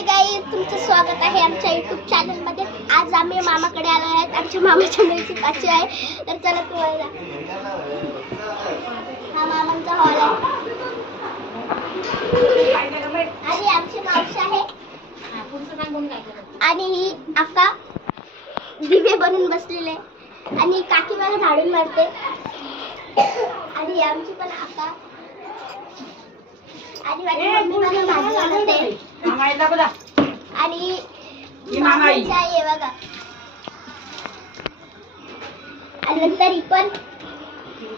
Hi guys, तुमचं स्वागत आहे आमच्या यूट्यूब चॅनलमध्ये। आज आम्ही मामाकडे आलो आहोत। आमच्या मामाच्या मुलीची पाचवी आहे, तर चला तुम्हाला हा मामांचा हॉल आहे आणि आमची मावशी आहे आणि ही आका दिवे बनवून बसलेले आणि काकी मला झाडून मारते आणि आमची पण आका आणि माझी मम्मी मला भाजी बनवते आणि मामाची आई आहे बघा। आणि नंतर ही पण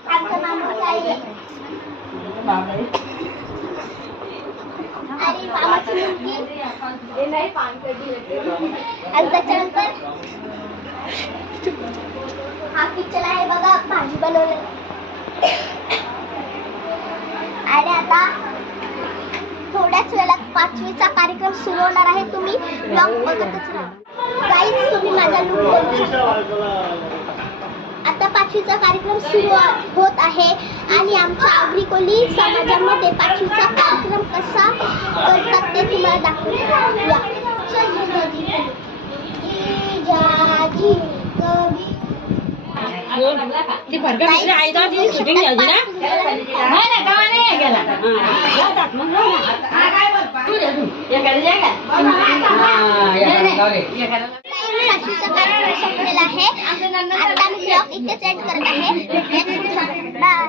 आमच्या मामाची आई आहे आणि मामाची मुलगी आणि त्याच्यानंतर हा किचन आहे बघा, भाजी बनवली। आणि आता थोड्याच वेळात पाचवीचा कार्यक्रम सुरू होणार आहे। तुम्ही ब्लॉग बघतच राहा गाईज, तुम्ही माझा लूक बघू शकता। आता पाचवीचा कार्यक्रम सुरू होत आहे आणि आमच्या आगरी कोली समाजामध्ये पाचवीचा कार्यक्रम कसा करतात ते तुम्हाला दाखवते। ती भरगड आई दादी शूटिंग घ्यायची ना? नाही ना, गावा नाही गेला। जातात मग तू दे तू एखादी जागा पाचवीचा कार्यक्रम संपलेला आहे। आता मी ब्लॉग इथेच एंड करत आहे। बाय।